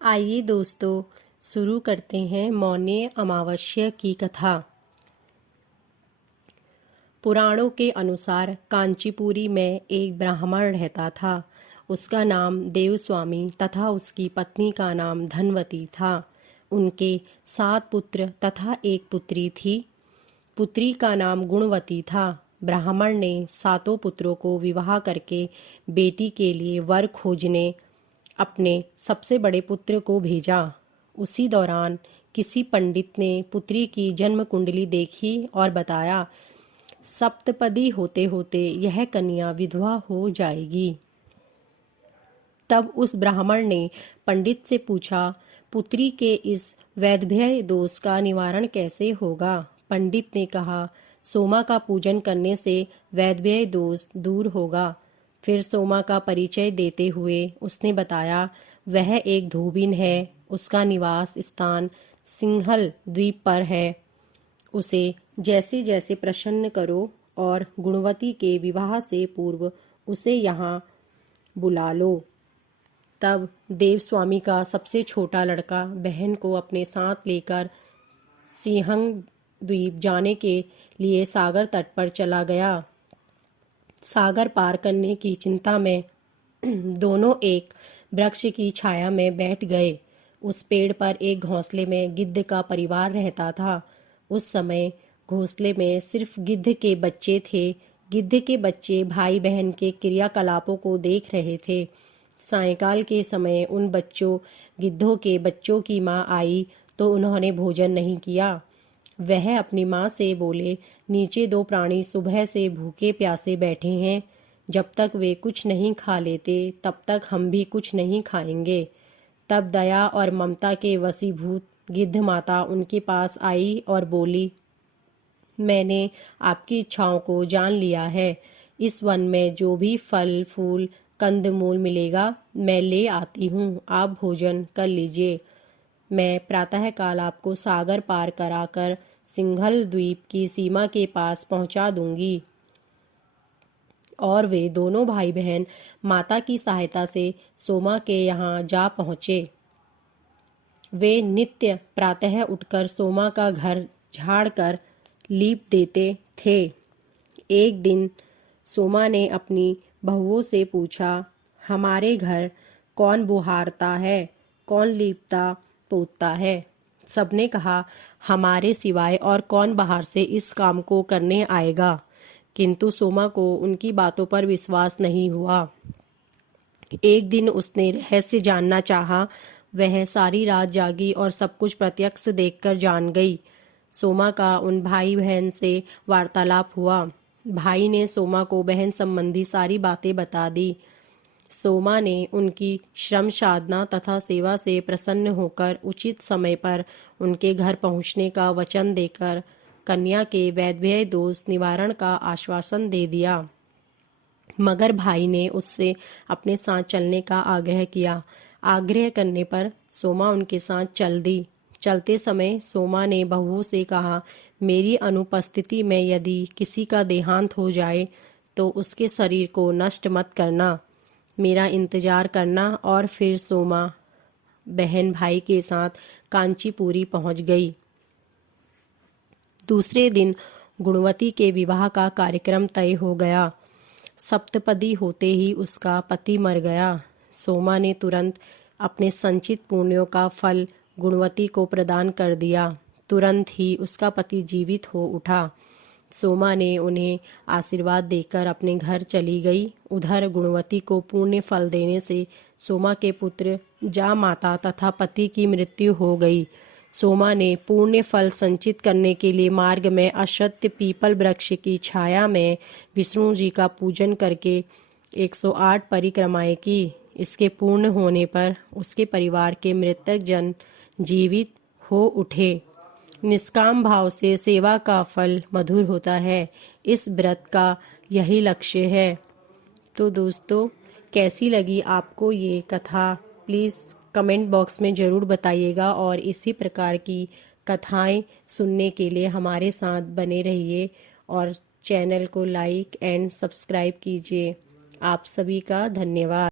आइए दोस्तों, शुरू करते हैं मौनी अमावस्या की कथा। पुराणों के अनुसार कांचीपुरी में एक ब्राह्मण रहता था। उसका नाम देवस्वामी तथा उसकी पत्नी का नाम धनवती था। उनके 7 पुत्र तथा एक पुत्री थी। पुत्री का नाम गुणवती था। ब्राह्मण ने 7 पुत्रों को विवाह करके बेटी के लिए वर खोजने अपने सबसे बड़े पुत्र को भेजा। उसी दौरान किसी पंडित ने पुत्री की जन्म कुंडली देखी और बताया, सप्तपदी होते होते यह कन्या विधवा हो जाएगी। तब उस ब्राह्मण ने पंडित से पूछा, पुत्री के इस वैधव्य दोष का निवारण कैसे होगा? पंडित ने कहा, सोमा का पूजन करने से वैधव्य दोष दूर होगा। फिर सोमा का परिचय देते हुए उसने बताया, वह एक धोबिन है। उसका निवास स्थान सिंहल द्वीप पर है। उसे जैसे जैसे प्रसन्न करो और गुणवती के विवाह से पूर्व उसे यहाँ बुला लो। तब देवस्वामी का सबसे छोटा लड़का बहन को अपने साथ लेकर सिंहल द्वीप जाने के लिए सागर तट पर चला गया। सागर पार करने की चिंता में दोनों एक वृक्ष की छाया में बैठ गए। उस पेड़ पर एक घोंसले में गिद्ध का परिवार रहता था। उस समय घोंसले में सिर्फ गिद्ध के बच्चे थे। गिद्ध के बच्चे भाई बहन के क्रियाकलापों को देख रहे थे। सायंकाल के समय उन गिद्धों के बच्चों की माँ आई तो उन्होंने भोजन नहीं किया। वह अपनी माँ से बोले, नीचे 2 प्राणी सुबह से भूखे प्यासे बैठे हैं। जब तक वे कुछ नहीं खा लेते तब तक हम भी कुछ नहीं खाएंगे। तब दया और ममता के वशीभूत गिद्ध माता उनके पास आई और बोली, मैंने आपकी इच्छाओं को जान लिया है। इस वन में जो भी फल फूल कंदमूल मिलेगा मैं ले आती हूँ, आप भोजन कर लीजिए। मैं प्रातःकाल आपको सागर पार कराकर सिंहल द्वीप की सीमा के पास पहुंचा दूंगी। और वे दोनों भाई बहन माता की सहायता से सोमा के यहाँ जा पहुँचे। वे नित्य प्रातः उठकर सोमा का घर झाड़ कर लीप देते थे। एक दिन सोमा ने अपनी बहुओं से पूछा, हमारे घर कौन बुहारता है, कौन लीपता पोतता है? सबने कहा, हमारे सिवाय और कौन बाहर से इस काम को करने आएगा? किंतु सोमा को उनकी बातों पर विश्वास नहीं हुआ। एक दिन उसने रहस्य जानना चाहा। वह सारी रात जागी और सब कुछ प्रत्यक्ष देखकर जान गई। सोमा का उन भाई बहन से वार्तालाप हुआ। भाई ने सोमा को बहन संबंधी सारी बातें बता दी। सोमा ने उनकी श्रम साधना तथा सेवा से प्रसन्न होकर उचित समय पर उनके घर पहुंचने का वचन देकर कन्या के वैधव्य दोष निवारण का आश्वासन दे दिया। मगर भाई ने उससे अपने साथ चलने का आग्रह किया। आग्रह करने पर सोमा उनके साथ चल दी। चलते समय सोमा ने बहुओं से कहा, मेरी अनुपस्थिति में यदि किसी का देहांत हो जाए तो उसके शरीर को नष्ट मत करना, मेरा इंतजार करना। और फिर सोमा बहन भाई के साथ कांचीपुरी पहुंच गई। दूसरे दिन गुणवती के विवाह का कार्यक्रम तय हो गया। सप्तपदी होते ही उसका पति मर गया। सोमा ने तुरंत अपने संचित पुण्यों का फल गुणवती को प्रदान कर दिया। तुरंत ही उसका पति जीवित हो उठा। सोमा ने उन्हें आशीर्वाद देकर अपने घर चली गई। उधर गुणवती को पुण्य फल देने से सोमा के पुत्र जा माता तथा पति की मृत्यु हो गई। सोमा ने पुण्य फल संचित करने के लिए मार्ग में अश्वत्थ पीपल वृक्ष की छाया में विष्णु जी का पूजन करके 108 परिक्रमाएं की। इसके पूर्ण होने पर उसके परिवार के मृतक जन जीवित हो उठे। निष्काम भाव से सेवा का फल मधुर होता है। इस व्रत का यही लक्ष्य है। तो दोस्तों, कैसी लगी आपको ये कथा? प्लीज़ कमेंट बॉक्स में ज़रूर बताइएगा और इसी प्रकार की कथाएं सुनने के लिए हमारे साथ बने रहिए और चैनल को लाइक एंड सब्सक्राइब कीजिए। आप सभी का धन्यवाद।